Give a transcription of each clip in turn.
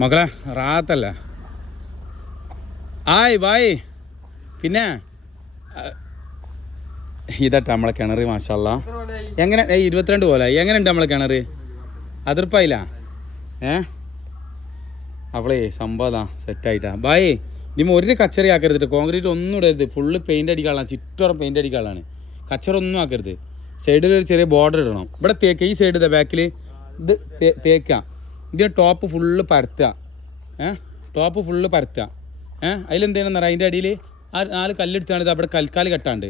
മക്കളെ റാത്തല്ല? ആയ് ബായ് പിന്നെ ഇതട്ടെ നമ്മളെ കിണറ് മാഷല്ല എങ്ങനെ ഇരുപത്തിരണ്ട് പോലെ എങ്ങനെ ഉണ്ട് നമ്മളെ കിണറ്? അതിർപ്പായില്ല? ഏ? അവളേ സംഭവതാ സെറ്റായിട്ടാ. ബായ് ഇനി ഒരു കച്ചറി ആക്കരുത് കോൺക്രീറ്റ് ഒന്നും ഇടരുത്. ഫുള്ള് പെയിന്റ് അടിക്കാളാണ് ചുറ്റോറം പെയിന്റ് അടിക്കാളാണ് കച്ചറ ഒന്നും ആക്കരുത്. സൈഡിൽ ഒരു ചെറിയ ബോർഡർ ഇടണം. ഇവിടെ തേക്ക് ഈ സൈഡ് ബാക്കിൽ ഇത് തേക്കാം. ഇതിന്റെ ടോപ്പ് ഫുള്ള് പരത്തുക. ഏ? ടോപ്പ് ഫുള്ള് പരത്തുക. ഏ? അതിലെന്തെയ്യണം അറിയാം? അതിന്റെ അടിയിൽ ആ നാല് കല്ലെടുത്താണ് ഇത് അവിടെ കൽക്കാൽ കെട്ടാണ്ട്.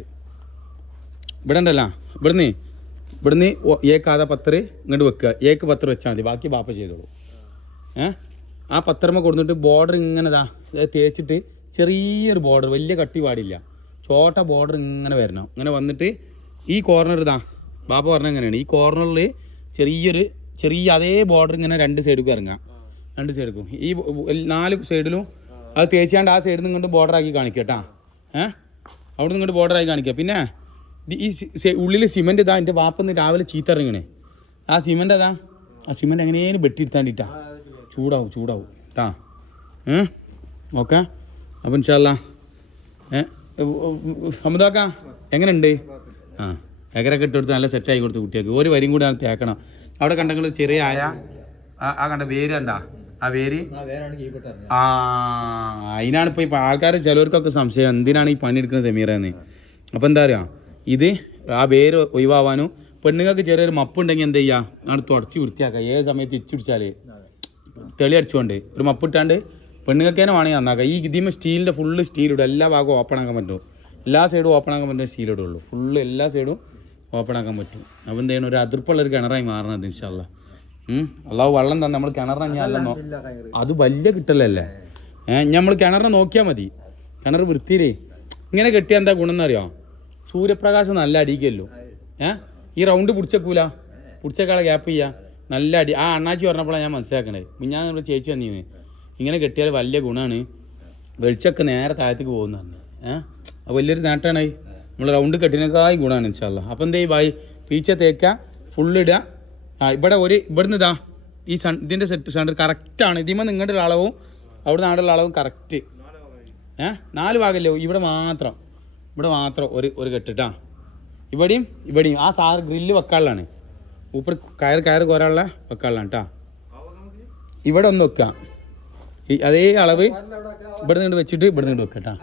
ഇവിടെ ഉണ്ടല്ലോ ഇവിടുന്ന് ഇവിടുന്ന് ഏക്ക് ആധാ പത്തറ് ഇങ്ങോട്ട് വെക്കുക. ഏക്ക് പത്തറ് വെച്ചാൽ മതി. ബാക്കി ബാപ്പ ചെയ്തോളൂ. ഏ? ആ പത്തരമ്മ കൊടുത്തിട്ട് ബോർഡർ ഇങ്ങനെ ഇതാ ഇത് തേച്ചിട്ട് ചെറിയൊരു ബോർഡർ വലിയ കട്ടി പാടില്ല. ചോട്ട ബോർഡർ ഇങ്ങനെ വരണം. ഇങ്ങനെ വന്നിട്ട് ഈ കോർണർ ഇതാ ബാപ്പ പറഞ്ഞ എങ്ങനെയാണ്? ഈ കോർണറിൽ ചെറിയൊരു ചെറിയ അതേ ബോർഡർ ഇങ്ങനെ രണ്ട് സൈഡിലും ഇറങ്ങാം. രണ്ട് സൈഡിലും ഈ നാല് സൈഡിലും അത് തേച്ചാണ്ട് ആ സൈഡിൽ നിന്ന് ഇങ്ങോട്ട് ബോർഡർ ആക്കി കാണിക്കുക കേട്ടാ. ഏ? അവിടെ നിന്ന് ഇങ്ങോട്ട് ബോർഡർ ആക്കി കാണിക്കുക പിന്നെ ഈ ഉള്ളിൽ സിമെന്റ് ഇതാ എന്റെ വാപ്പന്ന് രാവിലെ ചീത്ത ഇറങ്ങണേ ആ സിമെന്റ് അതാ ആ സിമെന്റ് എങ്ങനെയും വെട്ടിയിരുത്താണ്ടിട്ടാ ചൂടാവും ചൂടാവും കേട്ടാ ഏ? ഓക്കെ? അപ്പം ഇൻഷാല്ല ഏ? ഹമദാക്ക എങ്ങനെയുണ്ട് ആ എകരൊക്കെ ഇട്ടുകൊടുത്ത് നല്ല സെറ്റായി കൊടുത്ത് കുട്ടിയാക്കി ഒരു വരിയും കൂടി തേക്കണം. അവിടെ കണ്ടെങ്കിൽ ചെറിയ ആയ? ആ കണ്ട വേര് കണ്ടാ? ആ വേര്? ആ അതിനാണ് ഇപ്പോൾ ഇപ്പൊ ആൾക്കാർ ചിലവർക്കൊക്കെ സംശയം. എന്തിനാണ് ഈ പണി എടുക്കുന്നത് സെമീറ എന്ന് അപ്പോൾ എന്താ പറയുക ഇത് ആ വേര് ഒഴിവാവാനും പെണ്ണുങ്ങൾക്ക് ചെറിയൊരു മപ്പുണ്ടെങ്കിൽ എന്ത് ചെയ്യുക അവിടെ തുടച്ച് വൃത്തിയാക്കുക ഏത് സമയത്ത് ഇച്ചുപിടിച്ചാൽ തെളി അടിച്ചുകൊണ്ട് ഒരു മപ്പിട്ടാണ്ട് പെണ്ണുങ്ങൾക്ക് തന്നെ വേണമെങ്കിൽ നന്നാക്കുക ഈ ഇതിമ സ്റ്റീലിന്റെ ഫുള്ള് സ്റ്റീലിടും എല്ലാ ഭാഗവും ഓപ്പൺ ആക്കാൻ പറ്റും. എല്ലാ സൈഡും ഓപ്പൺ ആക്കാൻ പറ്റുന്ന സ്റ്റീൽ ഇടുള്ളൂ. ഫുള്ള് എല്ലാ സൈഡും ഓപ്പൺ ആക്കാൻ പറ്റും അപ്പോൾ ചെയ്യണം? ഒരു അതിർപ്പുള്ള ഒരു കിണറായി മാറണത് ഇൻഷാല്ല അള്ളാഹു വെള്ളം തന്നെ നമ്മൾ കിണറിനെ അല്ല അത് വലിയ കിട്ടലല്ലേ? ഏഹ് നമ്മൾ കിണറിനെ നോക്കിയാൽ മതി. കിണർ വൃത്തിയിലേ. ഇങ്ങനെ കെട്ടിയാൽ എന്താ ഗുണം എന്നറിയോ? സൂര്യപ്രകാശം നല്ല അടിക്കല്ലോ. ഏഹ് ഈ റൗണ്ട് പിടിച്ചേക്കൂല? പിടിച്ചേക്കാളെ ഗ്യാപ്പ് ചെയ്യുക നല്ല അടി ആ അണ്ണാച്ചി പറഞ്ഞപ്പോഴാണ് ഞാൻ മനസ്സിലാക്കണേ. ഞാൻ നമ്മുടെ ചേച്ചി വന്നിരുന്നു ഇങ്ങനെ കെട്ടിയാൽ വലിയ ഗുണമാണ് വെളിച്ചൊക്കെ നേരെ താഴത്തേക്ക് പോകുന്നതാണ്. ഏഹ് വലിയൊരു നേട്ടമാണ്. നമ്മൾ റൗണ്ട് കെട്ടിനേക്കായി ഗുണമാണ് ഇൻഷാല്ല അപ്പം എന്തേ ബായി പീച്ച തേക്കുക ഫുള്ള് ഇടുക ആ ഇവിടെ ഒരു ഇവിടുന്ന് ഇതാ. ഈ സൺ ഇതിന്റെ സെറ്റ് സെന്റർ കറക്റ്റാണ് ഇതിമ നിങ്ങളുടെ അളവും അവിടെ നാടുള്ള അളവും കറക്റ്റ് ഏ? നാല് ഭാഗമല്ലേ ഇവിടെ മാത്രം. ഇവിടെ മാത്രം ഒരു ഒരു കെട്ടിട്ടാ ഇവിടെയും ഇവിടെയും. ആ സാർ ഗ്രില്ല് വെക്കാനുള്ളതാണ്. ഊപ്പർ കയർ കയർ കോരാനുള്ള വെക്കാനുള്ളതാണ് കേട്ടാ ഇവിടെ ഒന്ന് വെക്കുക ഈ അതേ അളവ് ഇവിടെ നിന്ന് വെച്ചിട്ട് ഇവിടെ നിന്ന് വെക്കാം കേട്ടാ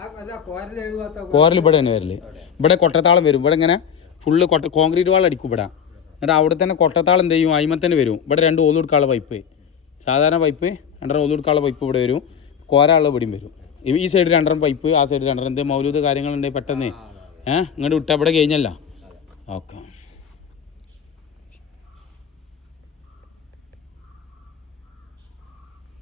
ഇവിടെ തന്നെ വരൽ. ഇവിടെ കൊട്ടത്താളം വരും. ഇവിടെ ഇങ്ങനെ ഫുള്ള് കൊട്ട കോൺക്രീറ്റ് വാൾ അടിക്കും ഇവിടെ. എന്നിട്ട് അവിടെ തന്നെ കൊട്ടത്താളം എന്ത് ചെയ്യും? അയിമ തന്നെ വരും. ഇവിടെ രണ്ട് ഓൽ കൊടുക്കാനുള്ള പൈപ്പ്. സാധാരണ പൈപ്പ് രണ്ടര ഓൽ കൊടുക്കാനുള്ള പൈപ്പ് ഇവിടെ വരും. കോരാനുള്ള ഇവിടെയും വരും. ഈ- സൈഡ് രണ്ടരം പൈപ്പ് ആ സൈഡ് രണ്ടരം എന്ത് മൗലൂദ് കാര്യങ്ങളുണ്ടെങ്കിൽ പെട്ടെന്ന്. ഏഹ് ഇങ്ങോട്ട് വിട്ടാൽ ഇവിടെ കഴിഞ്ഞല്ല. ഓക്കെ.